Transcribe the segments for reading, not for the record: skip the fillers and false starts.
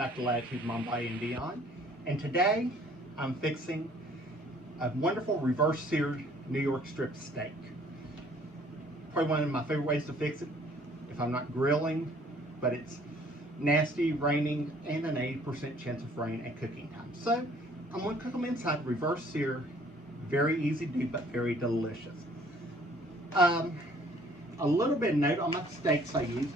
back to Latitude Mumbai and Beyond. And today I'm fixing a wonderful reverse seared New York strip steak. Probably one of my favorite ways to fix it if I'm not grilling, but it's nasty, raining, and an 80% chance of rain at cooking time. So I'm going to cook them inside reverse sear. Very easy to do, but very delicious. A little bit of note on my steaks I use.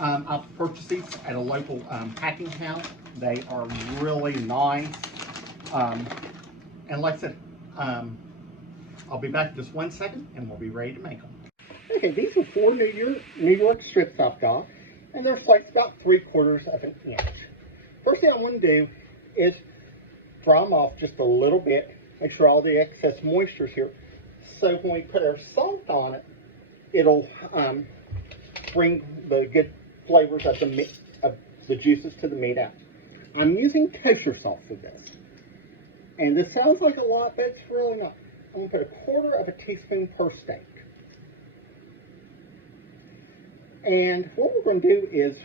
I've purchased these at a local packing house. They are really nice. And like I said, I'll be back in just 1 second and we'll be ready to make them. Okay, these are 4 New York strips I've got, and they're sliced about 3/4 of an inch. First thing I want to do is dry them off just a little bit, make sure all the excess moisture is here. So when we put our salt on it, it'll bring the good flavors of the juices to the meat out. I'm using kosher salt for this. And this sounds like a lot, but it's really not. I'm going to put 1/4 teaspoon per steak. And what we're going to do is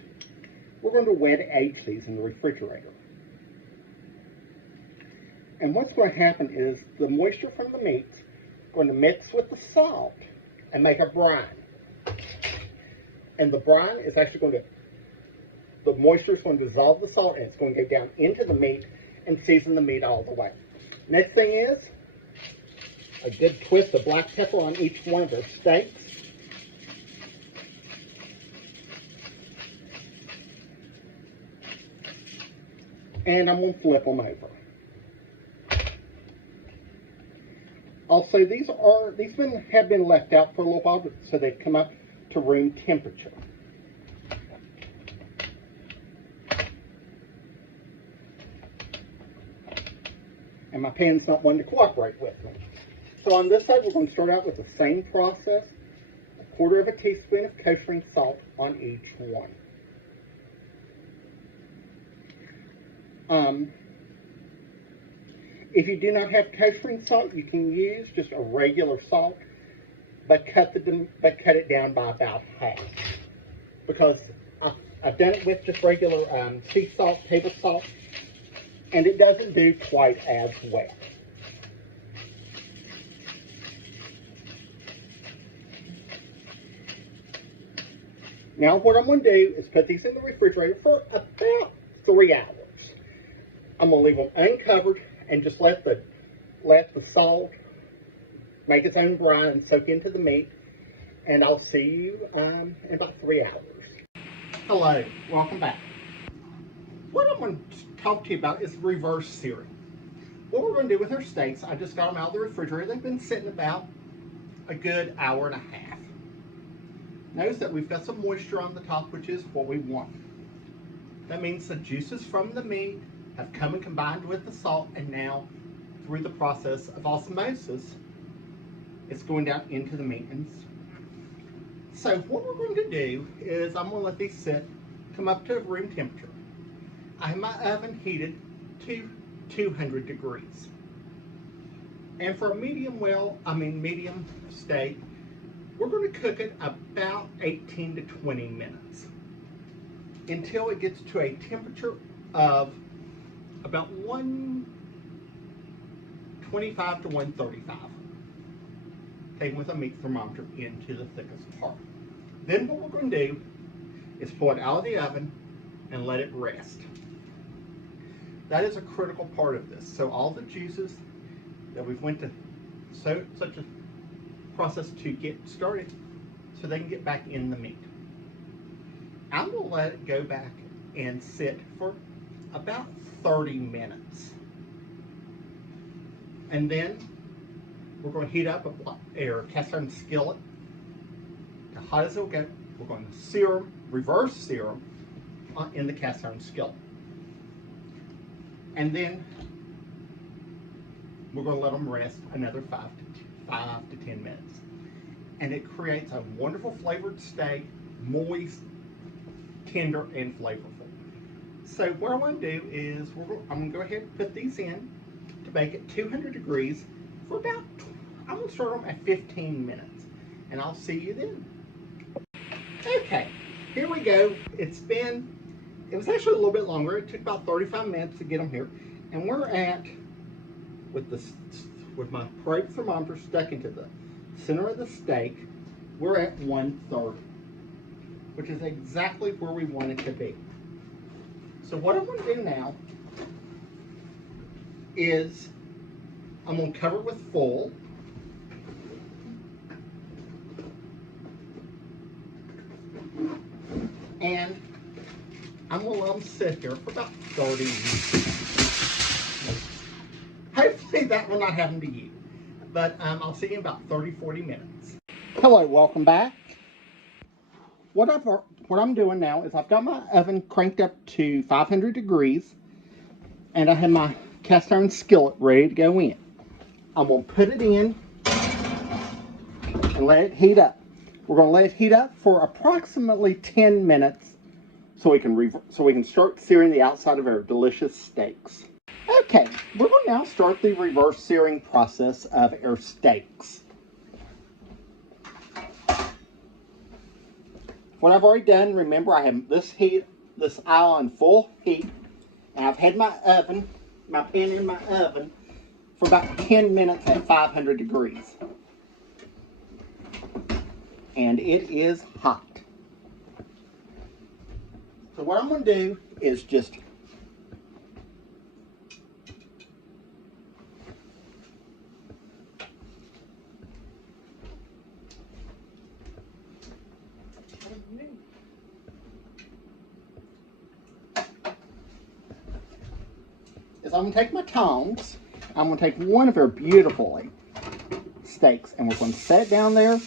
we're going to wet age these in the refrigerator. And what's going to happen is the moisture from the meat's going to mix with the salt and make a brine. And the brine is actually going to, the moisture is going to dissolve the salt and it's going to go down into the meat and season the meat all the way. Next thing is a good twist of black pepper on each one of their steaks. And I'm going to flip them over. Also, these have been left out for a little while so they come up to room temperature. And my pan's not wanting to cooperate with me. So on this side, we're going to start out with the same process. 1/4 teaspoon of kosher salt on each one. If you do not have kosher salt, you can use just a regular salt, but cut it down by about half. Because I've done it with just regular sea salt, table salt, and it doesn't do quite as well. Now what I'm going to do is put these in the refrigerator for about 3 hours. I'm going to leave them uncovered and just let the salt make its own brine and soak into the meat. And I'll see you in about 3 hours. Hello, welcome back. What I'm going to talk to you about is reverse searing. What we're going to do with our steaks, I just got them out of the refrigerator. They've been sitting about a good 1.5 hours. Notice that we've got some moisture on the top, which is what we want. That means the juices from the meat have come and combined with the salt, and now through the process of osmosis, it's going down into the meat. So what we're going to do is I'm going to let these sit, come up to room temperature. I have my oven heated to 200 degrees. And for a medium steak, we're going to cook it about 18 to 20 minutes until it gets to a temperature of about 125 to 135. Taken with a meat thermometer into the thickest part. Then what we're going to do is pull it out of the oven and let it rest. That is a critical part of this. So all the juices that we've went to such a process to get started so they can get back in the meat. I'm going to let it go back and sit for about 30 minutes. And then we're going to heat up a cast iron skillet. As hot as it'll get, we're going to sear them, reverse sear them in the cast iron skillet. And then we're going to let them rest another 5 to 10 minutes. And it creates a wonderful flavored steak, moist, tender, and flavorful. So what I want to do is I'm going to go ahead and put these in to bake at 200 degrees for about, I'm going to start them at 15 minutes. And I'll see you then. Okay, here we go. It's been It was actually a little bit longer. It took about 35 minutes to get them here. And we're at, with my probe thermometer stuck into the center of the steak, we're at 130, which is exactly where we want it to be. So what I'm going to do now is I'm going to cover it with foil. And I'm going to let them sit here for about 30 minutes. Hopefully that will not happen to you. But I'll see you in about 30-40 minutes. Hello, welcome back. What I'm doing now is I've got my oven cranked up to 500 degrees. And I have my cast iron skillet ready to go in. I'm going to put it in and let it heat up. We're going to let it heat up for approximately 10 minutes so we can start searing the outside of our delicious steaks. Okay, we're going to now start the reverse searing process of our steaks. What I've already done, remember I have this aisle on full heat, and I've had my pan in my oven for about 10 minutes at 500 degrees. And it is hot. So what I'm going to do is just I'm going to take my tongs. I'm going to take one of our beautiful steaks, and we're going to set it down there.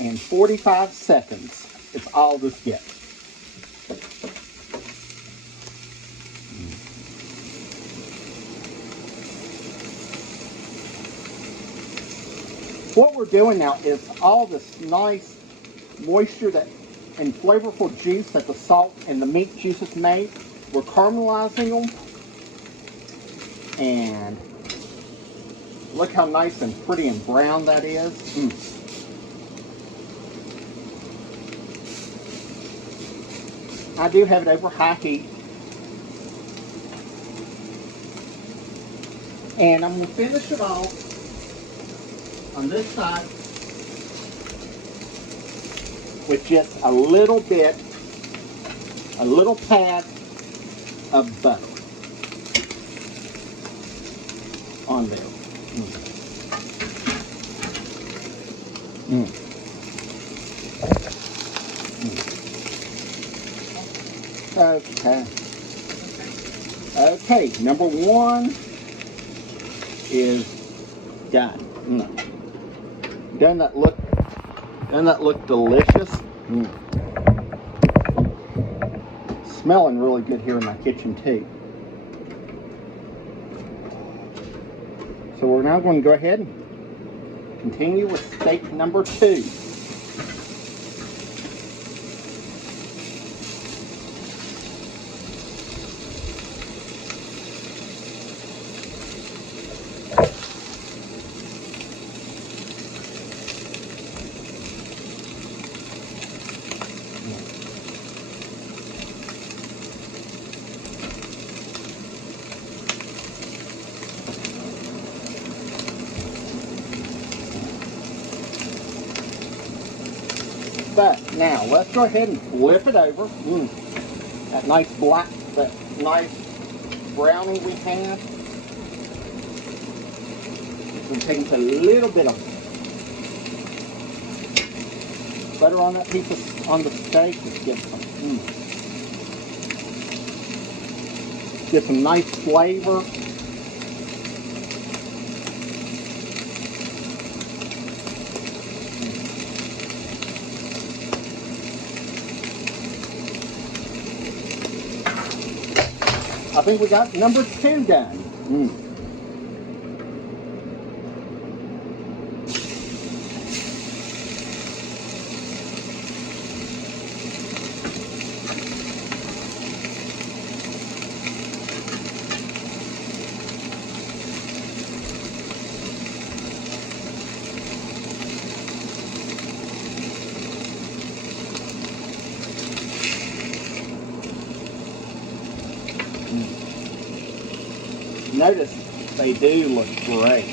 And 45 seconds is all this gets. What we're doing now is all this nice moisture and flavorful juice that the salt and the meat juices made. We're caramelizing them. And look how nice and pretty and brown that is. I do have it over high heat. And I'm going to finish it off on this side with just a little pad of butter on there. Okay, number one is done. Doesn't that look delicious? Smelling really good here in my kitchen too. So we're now going to go ahead and continue with steak number 2. But now let's go ahead and flip it over. That nice browning we have. We're taking a little bit of butter on that on the steak. Just get some nice flavor. I think we got number 2 done. Notice they do look great.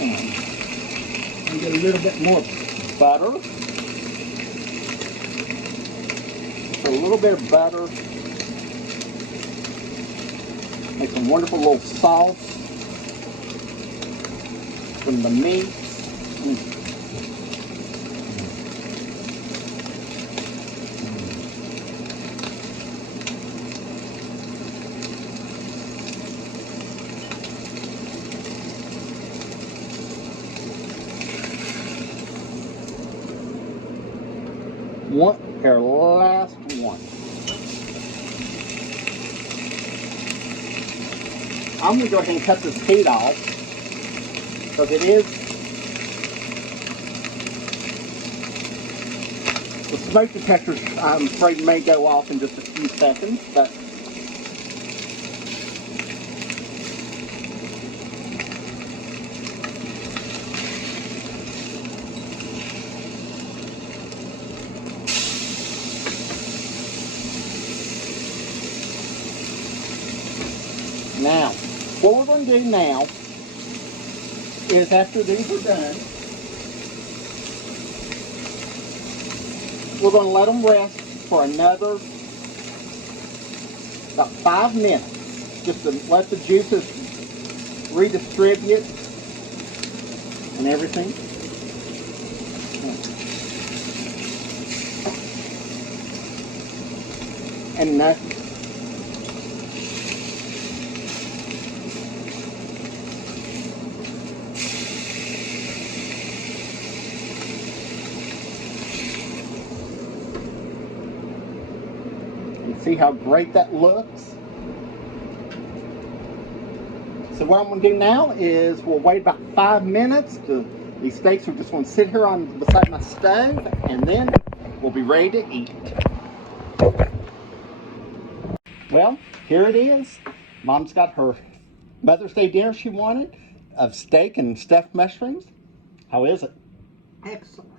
And get a little bit more butter. Just a little bit of butter. Make some wonderful little sauce from the meat. Our last one. I'm going to go ahead and cut this feet off because it is, the smoke detectors, I'm afraid, may go off in just a few seconds, but now, what we're going to do now is after these are done, we're going to let them rest for another about 5 minutes, just to let the juices redistribute and everything. And see how great that looks. So what I'm going to do now is we'll wait about 5 minutes. These steaks are just going to sit here beside my stove, and then we'll be ready to eat. Well, here it is. Mom's got her Mother's Day dinner she wanted of steak and stuffed mushrooms. How is it? Excellent.